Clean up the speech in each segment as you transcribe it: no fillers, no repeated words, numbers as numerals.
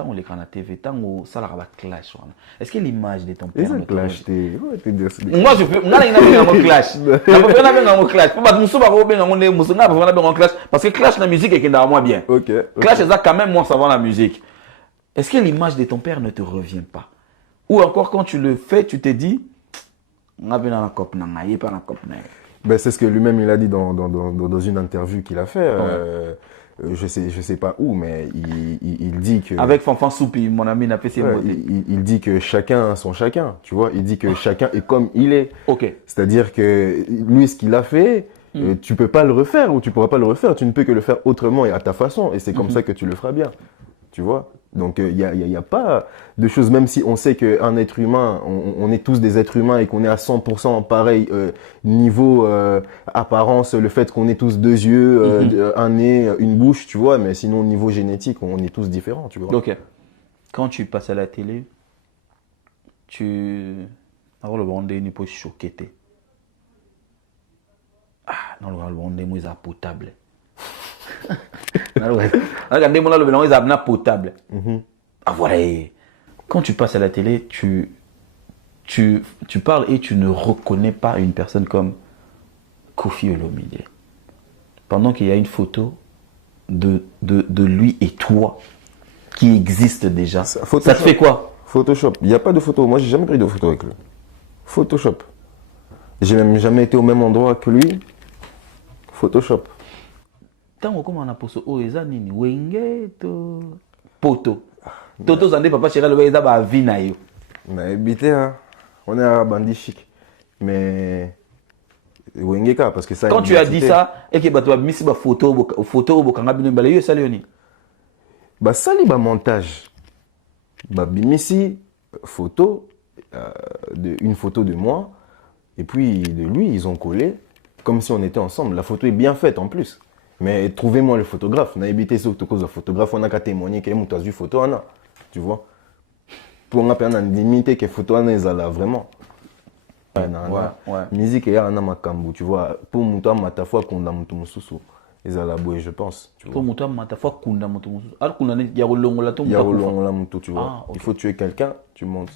tant on l'écran à TV, tant on ça la clash. Est-ce que l'image de ton père Ils ont clash, moi je peux, moi il un clash. La première un clash. Pas de musuba ko ben on est musuba pas un clash parce que clash la musique est dans moi bien. OK. Clash ça quand même moi ça va la musique. Est-ce que l'image de ton père ne te revient pas? Ou encore quand tu le fais, tu te dis ben, c'est ce que lui-même il a dit dans une interview qu'il a fait. Je sais pas où, mais il dit que... Avec Fanfan Soupi, mon ami n'a fait ses mots. Il dit que chacun a son chacun, tu vois. Il dit que chacun est comme il est. Ok. C'est-à-dire que lui, ce qu'il a fait, tu peux pas le refaire ou tu pourras pas le refaire. Tu ne peux que le faire autrement et à ta façon. Et c'est comme ça que tu le feras bien, tu vois. Donc, il y a pas de choses, même si on sait qu'un être humain, on est tous des êtres humains et qu'on est à 100% pareil niveau apparence, le fait qu'on ait tous deux yeux, un nez, une bouche, tu vois, mais sinon, niveau génétique, on est tous différents, tu vois. Ok. Quand tu passes à la télé, alors le monde n'est pas choqué. Ah, non, le monde est potable. Regardez, moi, le blanc est potable. Ah, voilà. Quand tu passes à la télé, tu parles et tu ne reconnais pas une personne comme Koffi Olomide. Pendant qu'il y a une photo de lui et toi qui existe déjà. Ça te fait quoi? Photoshop. Il n'y a pas de photo. Moi, j'ai jamais pris de photo avec lui. Photoshop. J'ai même jamais été au même endroit que lui. Photoshop. Tant comme on a posé au ezanini wenge to poto toto zande papa chéri le eza ba vie na yo na habité hein on est à bandi chic mais wenge ka parce que ça quand tu as dit ça et que bato misi ba photo au bokanga bino mbala yo sali yoni ba sali ba montage ba bimisi photo une photo de moi et puis de lui ils ont collé comme si on était ensemble. La photo est bien faite en plus. Mais trouvez-moi le photographe. On a évité ça à cause du photographe. On a qu'à témoigner qu'il y a une photo. Tu vois. Pour on a limité que photo est là vraiment. Ouais. Musique est un makambu. Tu vois. Pour muta matafua kunda mutu mususu. Ils ont la bouée, je pense. Pour muta matafua kunda mutu mususu. Alors qu'on a yarolongola to mutu. Yarolongola mutu, tu vois. Il faut tuer quelqu'un, tu montes.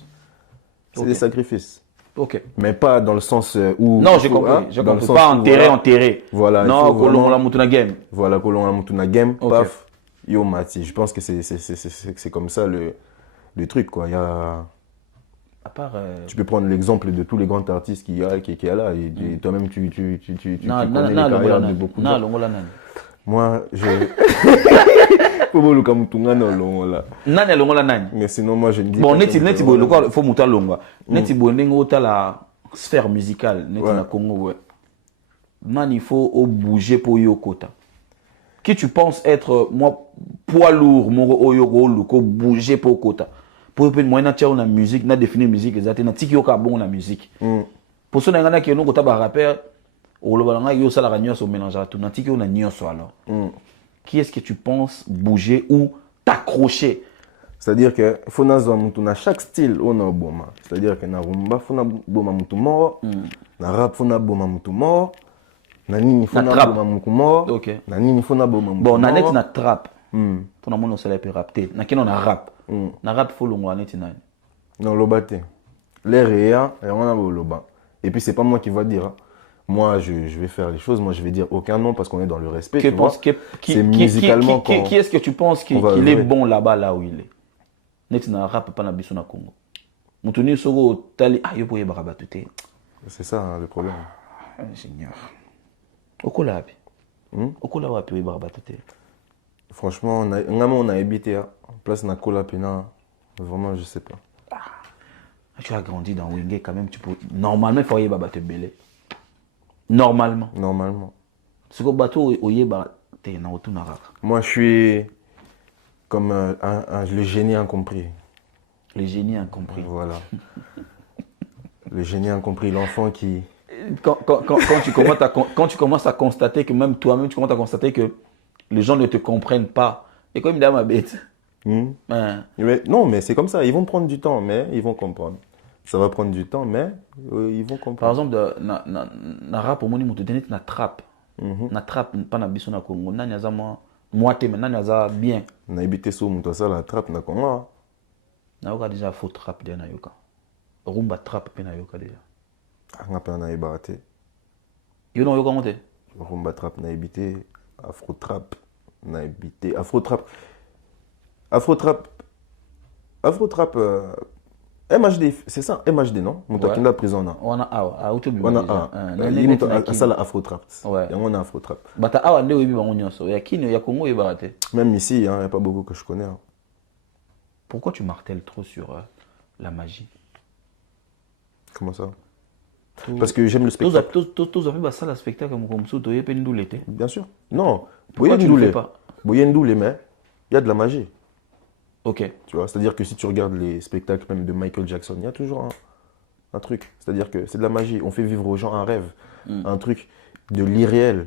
C'est des sacrifices. Ok. Mais pas dans le sens où... Non, j'ai compris. J'ai compris. Pas enterré. Voilà. Non, kolon la mutuna game. Voilà, kolon la mutuna game. Paf. Yo mati. Je pense que c'est comme ça le truc, quoi. Il y a... À part... Tu peux prendre l'exemple de tous les grands artistes qu'il y a là. Et toi-même, tu connais les carrières de beaucoup de gens. Moi, je... Mais sinon, moi, je ne dis bon, il faut monter longa. Neti bonengo ta la sphère musicale, neti na Congo. Man, il faut bouger pour yokota. Qui tu penses être moi poids lourd, mon oyoko loko bouger pour kota. Pour que moi na tia na musique, na définir musique exacte, na tiki yoka bon la musique. Pour ceux n'engana qui non kota ba rappeur, o lo balanga yo sala ganyo so mélange tout na tiki na nyoso alors. Qui est-ce que tu penses bouger ou t'accrocher? C'est-à-dire que faut na chaque style on a boma. C'est-à-dire que na rumba faut na boma mutu mort, na rap faut na boma mutu mort, na nini faut na boma mutu mort, na nini faut na boma mutu mort. Bon, na net na trap. Pour na mono sala pe rapte. Na kino na rap. Na rap faut longwa net na. Non lobate. L'air est là, et on a loba. Et puis c'est pas moi qui va dire. Moi, je vais faire les choses. Moi, je vais dire aucun nom parce qu'on est dans le respect. C'est musicalement qui est-ce que tu penses qu'il est bon là-bas, là où il est? Net na rap pas na biso na Congo. Mutuni sogo tali yo boye barabatute. C'est ça le problème. Ingénieur. Okola api. Okola wapi barabatute. Franchement, on a habité en place na kola pena. Vraiment, je sais pas. Tu as grandi dans Wenge quand même, tu peux normalement il faut y babate belé. Normalement. Ce que bateau oyeba te na otuna rap. Moi, je suis comme le génie incompris. Le génie incompris. Voilà. Le génie incompris, l'enfant qui... Quand tu commences à constater que même toi-même, tu commences à constater que les gens ne te comprennent pas. Et comme il a ma bête. Non, mais c'est comme ça. Ils vont prendre du temps, mais ils vont comprendre. Ça va prendre du temps, mais ils vont comprendre. Par exemple, na rap, au moment où tu donnes na trap. Na trap, pas na biso na Congo. Na nyazama Moi, tu maintenant, naza bien. Naibité so muto asala trap na Congo. Nayoka déjà faux trap déjà nayoka. Rumba trap pe nayoka déjà. Nga pe na ibate. Yo no yoka monte. Rumba trap naibité, afro trap naibité, afro trap. Afro trap. Afro trap MHD, c'est ça, MHD non? Muto kinda prison na. On a awa, a utobi. On a muto asala afro trap. Ouais. Et on a afro trap. Bata awa nde webi bango nyonso. Ya kini ya Congo yeba te. Même ici, il n'y a pas beaucoup que je connais. Hein. Pourquoi tu martèles trop sur la magie? Comment ça? Parce que j'aime le spectacle. Tous avez ça le spectacle comme ça, tu es ndoulé. Bien sûr. Non. Pourquoi tu ne le fais pas? Ndoulé, mais il y a de la magie. Ok. Tu vois, c'est-à-dire que si tu regardes les spectacles même de Michael Jackson, il y a toujours un truc. C'est-à-dire que c'est de la magie. On fait vivre aux gens un rêve, un truc de l'irréel.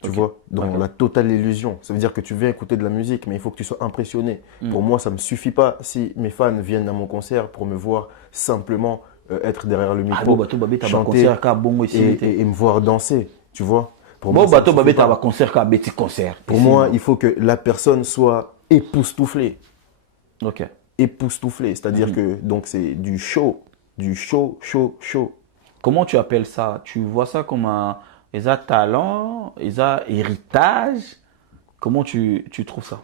Tu vois, dans la totale illusion. Ça veut dire que tu viens écouter de la musique, mais il faut que tu sois impressionné. Pour moi, ça ne me suffit pas si mes fans viennent à mon concert pour me voir simplement être derrière le micro, chanter et me voir danser. Tu vois. Pour moi, il faut que la personne soit époustouflée. Ok. Époustouflée. C'est-à-dire que donc c'est du show. Du show. Comment tu appelles ça? Tu vois ça comme un talent, héritage? Comment tu trouves ça?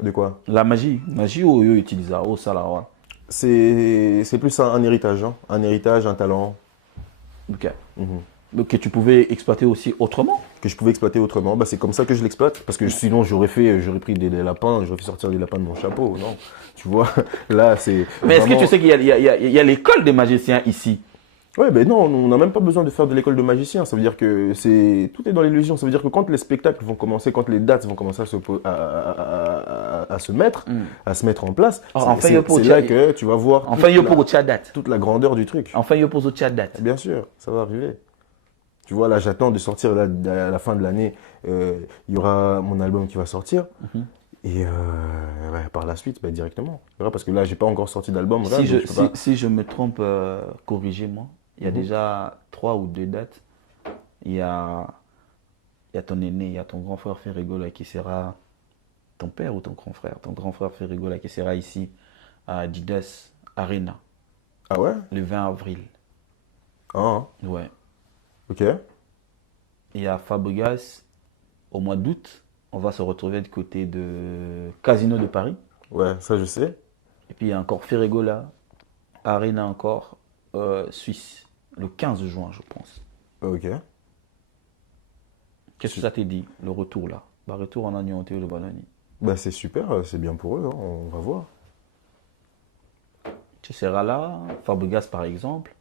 De quoi? La magie. Magie ou utilise ça au salaire? C'est plus un héritage. Hein? Un héritage, un talent. Ok. Que tu pouvais exploiter aussi autrement? Que je pouvais exploiter autrement. Bah, c'est comme ça que je l'exploite. Parce que sinon, j'aurais pris des lapins, j'aurais fait sortir des lapins de mon chapeau. Non. Tu vois, là, c'est. Mais est-ce que tu sais qu'il y a l'école des magiciens ici? Ouais, ben non, on n'a même pas besoin de faire de l'école de magicien. Ça veut dire que tout est dans l'illusion. Ça veut dire que quand les spectacles vont commencer, quand les dates vont commencer à se mettre en place, c'est là que tu vas voir toute la grandeur du truc. Enfin, il y a pour date. Bien sûr, ça va arriver. Tu vois, là, j'attends de sortir à la fin de l'année. Il y aura mon album qui va sortir. Et par la suite, directement. Parce que là, j'ai pas encore sorti d'album. Si je me trompe, corrigez-moi. Il y a déjà 3 ou 2 dates. Il y a ton aîné, il y a ton grand frère Ferrigo là, qui sera ton père ou ton grand frère. Ton grand frère Ferrigo là, qui sera ici à Didas Arena. Ah ouais? Le 20 avril. Ah. Ouais. Ok. Il y a Fabregas au mois d'août. On va se retrouver du côté de Casino de Paris. Ouais, ça je sais. Et puis il y a encore Ferrigo là, Arena encore, Suisse. Le 15 juin, je pense. Ok. Qu'est-ce que ça t'a dit, le retour là? Retour en Agnon-Théo le Banani. C'est super, c'est bien pour eux, hein, on va voir. Tu seras là, Fabregas par exemple,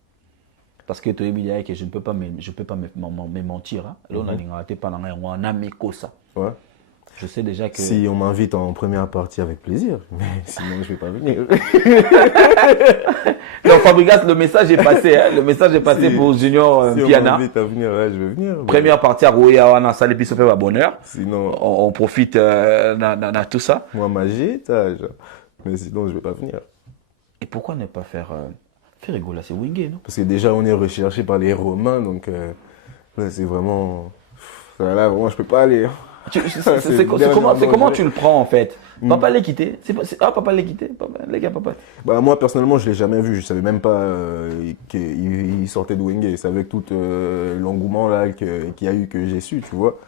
parce que tu es bien que je ne peux pas me mentir. Hein. Là, on a été pendant un an, ça. Ouais. Je sais déjà que. Si on m'invite en première partie, avec plaisir. Mais sinon, je ne vais pas venir. Non, Fabregas, le message est passé. Hein. Le message est passé pour Junior si Piana. Si on m'invite à venir, ouais, je vais venir. Première partie à Rouya, on a salé puis ça fait ma bonheur. Sinon. On profite dans tout ça. Moi, magie, mais sinon, je ne vais pas venir. Et pourquoi ne pas faire Ferrigo là, c'est wingé, non? Parce que déjà, on est recherché par les Romains, donc là, c'est vraiment. Là, vraiment, je ne peux pas aller. C'est comment tu le prends en fait? Papa l'a quitté. Papa l'a quitté. Papa. Moi personnellement je l'ai jamais vu. Je savais même pas qu'il sortait de Wenge. Et c'est avec tout l'engouement là qu'il y a eu que j'ai su, tu vois.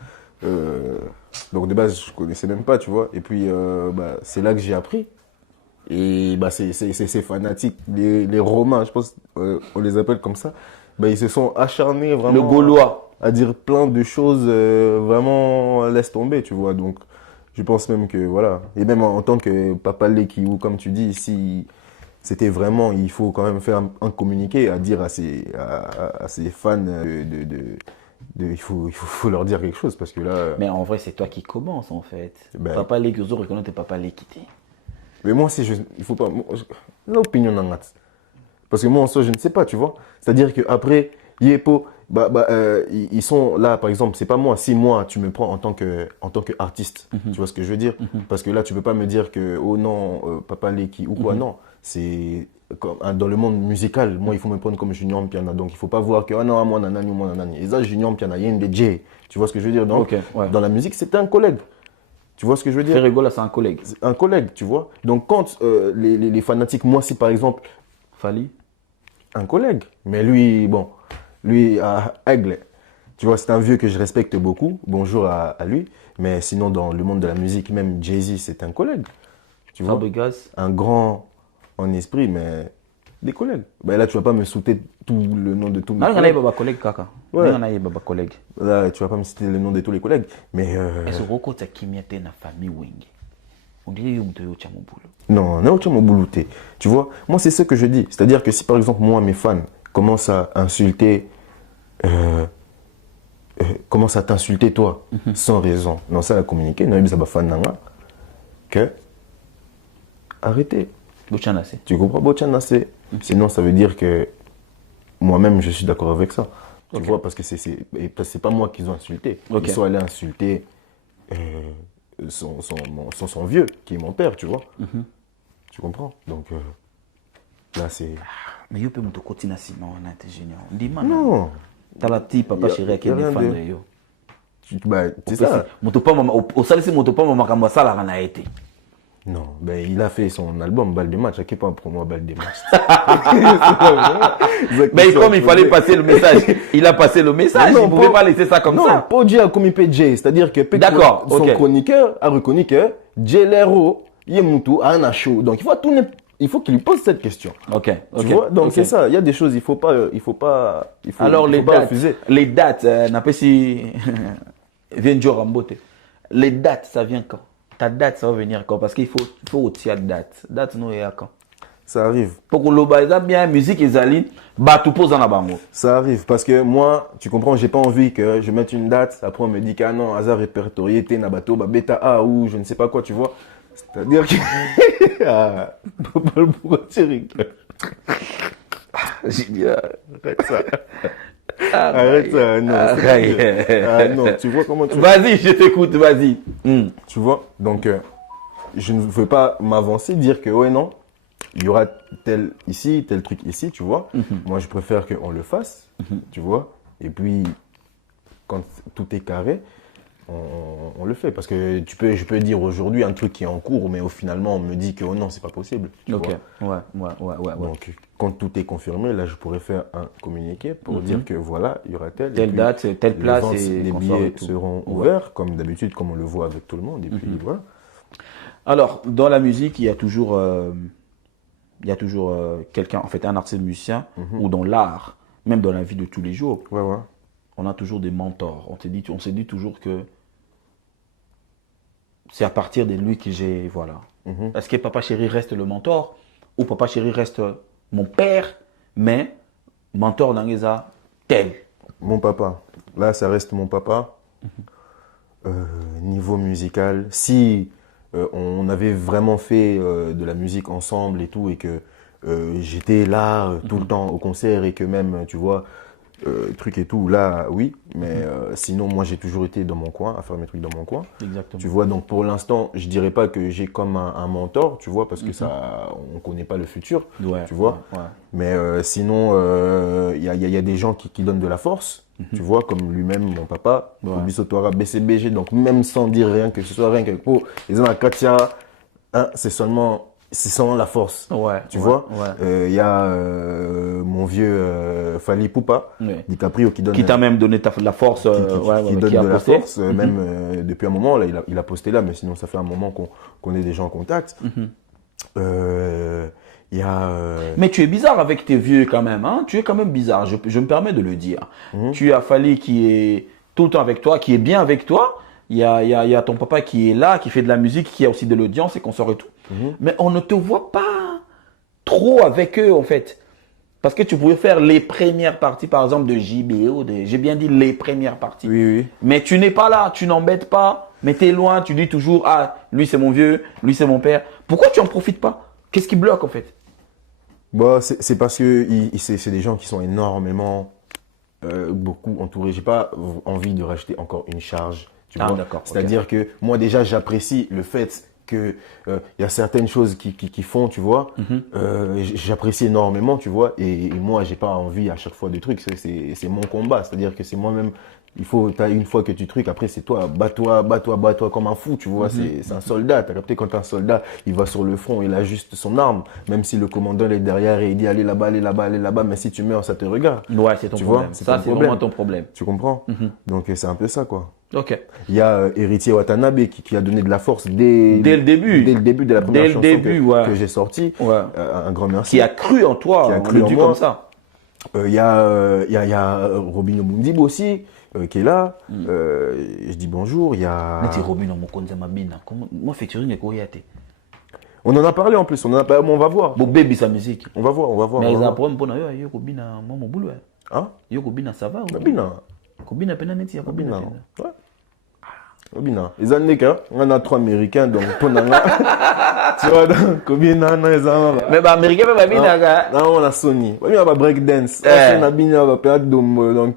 Donc de base je connaissais même pas, tu vois. Et puis c'est là que j'ai appris. Et c'est fanatique. Les Romains, je pense on les appelle comme ça. Ils se sont acharnés vraiment. Le Gaulois. À dire plein de choses vraiment laisse tomber, tu vois. Donc, je pense même que, voilà. Et même en tant que Papa Leki, ou comme tu dis, si c'était vraiment, il faut quand même faire un communiqué à dire à ses fans il faut leur dire quelque chose, parce que là... Mais en vrai, c'est toi qui commences, en fait. Papa Leki, vous reconnaissez tes Papa Leki. Mais moi aussi, il faut pas... L'opinion n'en a. Parce que moi, en soi, je ne sais pas, tu vois. C'est-à-dire qu'après, Yepo... ils sont là, par exemple, c'est pas moi. Si moi, tu me prends en tant que artiste, tu vois ce que je veux dire? Parce que là, tu peux pas me dire que, oh non, Papa Leki ou quoi, non. C'est dans le monde musical, moi, il faut me prendre comme Junior Piana. Donc, il faut pas voir que, oh non, moi, nanani, moi, nanani. Et ça, Junior Piana, il y a une DJ. Tu vois ce que je veux dire? Donc, dans la musique, c'était un collègue. Tu vois ce que je veux dire? Ferregola, c'est un collègue. Un collègue, tu vois. Donc quand les fanatiques, moi si par exemple, Fali. un collègue, mais lui, bon, lui, Aigle, tu vois, c'est un vieux que je respecte beaucoup, bonjour à lui, mais sinon dans le monde de la musique, même Jay-Z, c'est un collègue, tu vois. Fabregas. Un grand en esprit, mais des collègues. Ben là, tu vas pas me sauter tout le nom de tous mes Non, collègues. baba collègue kaka. Ouais. Non, baba collègue. Là, tu vas pas me citer le nom de tous les collègues, mais Est-ce que tu as kimia na famille wing? On dirait que tu as mon boulot. non, non, tu m'as boulouté. Tu vois, moi, c'est ce que je dis. C'est-à-dire que si, par exemple, moi, mes fans commencent à insulter, commencent à t'insulter, toi, sans raison, non, ça, la communiquer, non, ça va fan nanga, que arrêtez. Bochanase. Tu comprends, Bochanase? Sinon, ça veut dire que moi-même, je suis d'accord avec ça. Tu vois, parce que c'est pas moi qu'ils ont insulté. Ils sont allés insulter son vieux, qui est mon père, tu vois. Tu comprends? Donc, là, c'est... Mais yo peux me continuer sinon, on est génial. Dis-moi. Non. T'as la petite papa chérie qui est défendre yo. Bah, c'est ça. Motopa maman, au salissé motopa maman kamba ça la rana été. Non, ben il a fait son album Balle de match, à quel point pour moi Balle de match. Mais comme il fallait passer le message, il a passé le message, il ne pouvait pas laisser ça comme ça. Non, pas dire comme il peut Jay, c'est-à-dire que son chroniqueur a reconnu que Jay Lero, Yemutu a un show. Donc il faut qu'il lui pose cette question. Ok. Tu vois, donc c'est ça, il y a des choses, il faut pas Alors refuser. Les dates, n'a pas si vient Joe Rambote. Les dates, ça vient quand? Ta date, ça va venir quand? Parce qu'il faut aussi la date. Date, non, il y a quand? Ça arrive. Pour que l'oba bien musique et zaline, bah tout pose dans la bango. Ça arrive parce que moi, tu comprends, j'ai pas envie que je mette une date. Après on me dit qu'ah non, hasard répertorié, t'es nabato, bah bêta A ou je ne sais pas quoi, tu vois. C'est-à-dire que ah, pourquoi tu rigoles? J'ai dit, arrête ça. Arrête ça, non. Ah non, tu vois comment tu... Vas-y, je t'écoute, vas-y. Tu vois, donc je ne veux pas m'avancer, dire que ouais non, il y aura tel ici, tel truc ici, tu vois. Moi, je préfère qu'on le fasse, tu vois. Et puis, quand tout est carré, on le fait. Parce que je peux dire aujourd'hui un truc qui est en cours, mais au finalement, on me dit que oh non, c'est pas possible. Ok, vois. Ouais. Donc, quand tout est confirmé, là, je pourrais faire un communiqué pour dire que voilà, il y aura telle date, telle place et les billets seront ouverts, comme d'habitude, comme on le voit avec tout le monde. Et puis voilà. Alors, dans la musique, il y a toujours quelqu'un, en fait, un artiste musicien, ou dans l'art, même dans la vie de tous les jours, on a toujours des mentors. On s'est dit toujours que c'est à partir de lui que j'ai, voilà. Est-ce que Papa Chéri reste le mentor, ou Papa Chéri reste mon père, mais mentor d'Angeza tel? Mon papa. Là, ça reste mon papa. Niveau musical, si on avait vraiment fait de la musique ensemble et tout, et que j'étais là tout le temps au concert et que même, tu vois, truc et tout, là, oui. Mais sinon, moi, j'ai toujours été dans mon coin, à faire mes trucs dans mon coin. Exactement. Tu vois, donc pour l'instant, je dirais pas que j'ai comme un mentor, tu vois, parce que ça, on connaît pas le futur, tu vois. Mais sinon, il y a des gens qui donnent de la force. Tu vois, comme lui-même, mon papa, Bisotoara BCBG, donc même sans dire rien, que ce soit rien quelque part, ils ont la Katia, hein, c'est seulement la force. Tu vois, il y a mon vieux Fali Poupa, DiCaprio, qui donne. Qui t'a même donné la force. Qui donne de la force, même depuis un moment, là, il a posté là, mais sinon, ça fait un moment qu'on est déjà en contact. Il y a, Mais tu es bizarre avec tes vieux quand même, hein? Tu es quand même bizarre, je me permets de le dire. Tu as Fali qui est tout le temps avec toi, qui est bien avec toi. Il y a ton papa qui est là, qui fait de la musique, qui a aussi de l'audience et qu'on sort et tout. Mais on ne te voit pas trop avec eux en fait. Parce que tu pouvais faire les premières parties par exemple de JBO, j'ai bien dit les premières parties. Oui. Mais tu n'es pas là, tu n'embêtes pas, mais tu es loin, tu dis toujours ah, lui c'est mon vieux, lui c'est mon père. Pourquoi tu en profites pas? Qu'est-ce qui bloque en fait? Bah, c'est parce que c'est des gens qui sont énormément, beaucoup entourés. J'ai pas envie de racheter encore une charge. Tu vois, c'est-à-dire que moi déjà j'apprécie le fait que y a certaines choses qui font, tu vois. J'apprécie énormément, tu vois. Et moi j'ai pas envie à chaque fois de trucs. C'est mon combat. C'est-à-dire que c'est moi-même Il faut, une fois que tu trucs, après c'est toi, bats-toi comme un fou, tu vois, c'est un soldat. T'as capté, quand un soldat, il va sur le front, il ajuste son arme, même si le commandant est derrière et il dit allez là-bas, allez là-bas, allez là-bas, mais si tu meurs, ça te regarde. Ouais, c'est ton Tu problème. vois, c'est Ça, ton c'est problème. vraiment ton problème. Tu comprends? Donc c'est un peu ça, quoi. Ok. Il y a Héritier Watanabe qui a donné de la force dès le début. Dès le début de la première Dès le chanson début, ouais. que j'ai sortie. Ouais. Un grand merci. Qui a cru en toi, Qui a on cru le en dit moi. comme ça. Il y a Robin Omundibo aussi, qui est là. Je dis bonjour. Il y a... Moi, featuring est Koyate. On en a parlé en plus, on va voir. Bon, baby, sa musique. On va voir. Mais il y a un problème pour nous, il y a Kobina, moi, mon boulot. Hein? Il y a Kobina, ça va? Kobina. Kobina, penaneti, il y a Kobina. Ouais. Kobina. Les années on a 3 Américains, donc pour tu vois, donc Kobina, non, les Américains. Mais bah, Américain, mais Kobina, non, on a Sony. On a breakdance. On a Bina, on va perdre donc.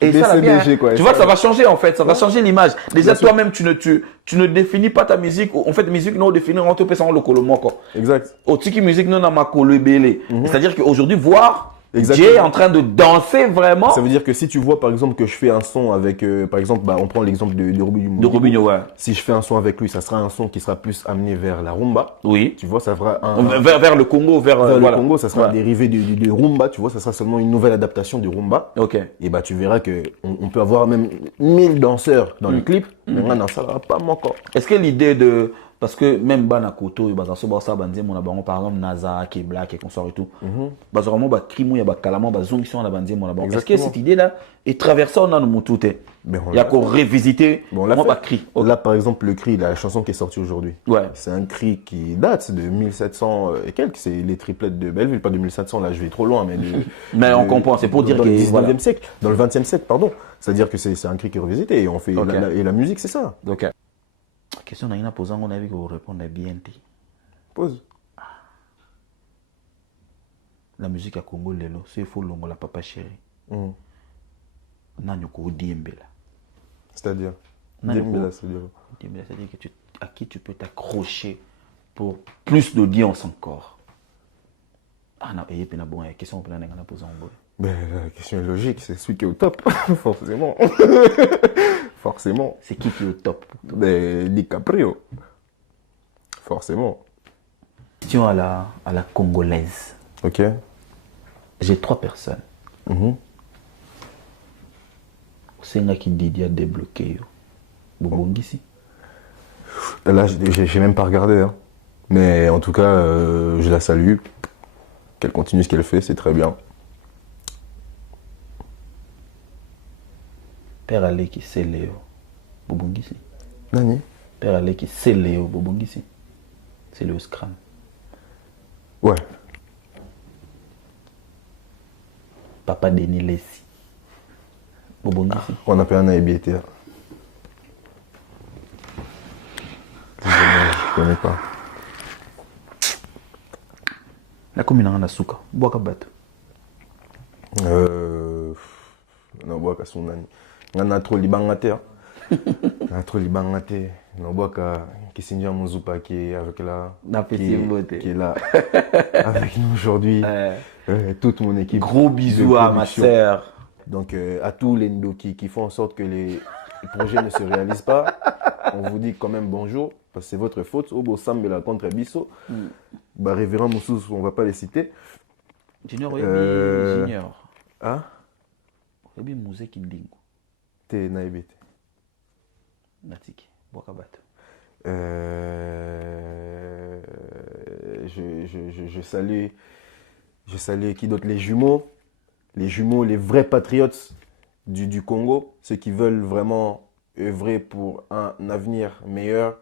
Et ça, BCDG, quoi. Tu vois, ça va changer en fait, ça va changer l'image. Déjà, toi-même, tu ne définis pas ta musique. En fait, musique, non, définir en te pesant le colomo, quoi. Exact. Au tiki musique, non, ma colobélé. C'est-à-dire qu'aujourd'hui, voir Exactement. Jay en train de danser vraiment. Ça veut dire que si tu vois par exemple que je fais un son avec, par exemple, on prend l'exemple de Robinho. De Robinho, ouais. Si je fais un son avec lui, ça sera un son qui sera plus amené vers la rumba. Oui. Tu vois, ça fera vers le Congo, vers le Congo, ça sera un dérivé de rumba. Tu vois, ça sera seulement une nouvelle adaptation du rumba. Ok. Et bah tu verras que on peut avoir même 1000 danseurs dans le clip. Mais non, ça va pas encore. Est-ce que l'idée de parce que même Banakoto, par exemple Naza, qui est black et consort et tout, vraiment crimo, il y a kalama, zonction la bandie mon Est-ce que cette idée là est traversée on a nous tout il y a qu'on revisiter là cri. Là par exemple le cri, la chanson qui est sortie aujourd'hui. Ouais. C'est un cri qui date de 1700 et quelques, c'est les triplettes de Belleville, pas de 1700 là, je vais trop loin mais on comprend, c'est pour dire que dans le 19e siècle, dans le 20e siècle pardon. C'est-à-dire que c'est un cri qui est revisité et on fait et la musique c'est ça. OK. Question n'a posé on a vu que vous répondez bien. Pose. La musique à Congo lelo, c'est faux longo la papa chéri. Nanyoko diembela. C'est-à-dire diembela, c'est-à-dire que à qui tu peux t'accrocher pour plus d'audience encore. Ah non, et puis bon, question on peut la poser en bas. Ben la question est logique, c'est celui qui est au top forcément. Forcément. C'est qui est au top? DiCaprio. Forcément. Question à la congolaise. Ok. J'ai 3 personnes. C'est un qui dit à débloquer. Bobongisi. Là, j'ai même pas regardé. Hein. Mais en tout cas, je la salue. Qu'elle continue ce qu'elle fait, c'est très bien. Père Aleki, c'est Léo. Bobongisi. Nani? Père Aleki, c'est Léo. Bobongisi. C'est le Scrum. Ouais. Papa Denis Lessi. Bobongisi. On appelle un ABT. Je connais pas. La commune a Nasuka. Boaka Bato. Non, boaka son nani. On a trop libangate. On a trop libangate. Non, boaka Kisinja Mouzoupa qui est avec la. Qui est là avec nous aujourd'hui. Toute mon équipe. Gros bisous à ma sœur. Donc à tous les Ndoki qui font en sorte que les projets ne se réalisent pas, on vous dit quand même bonjour, parce que c'est votre faute. Obo Sambela contre Bisso. Bah, Révérend Moussous, on va pas les citer. Junior, Junior. Hein? Obi Mouzé Kindingo. T'es naïbete. Natiki. Boakabato. Je salue qui d'autre? Les jumeaux, les vrais patriotes du Congo, ceux qui veulent vraiment œuvrer pour un avenir meilleur,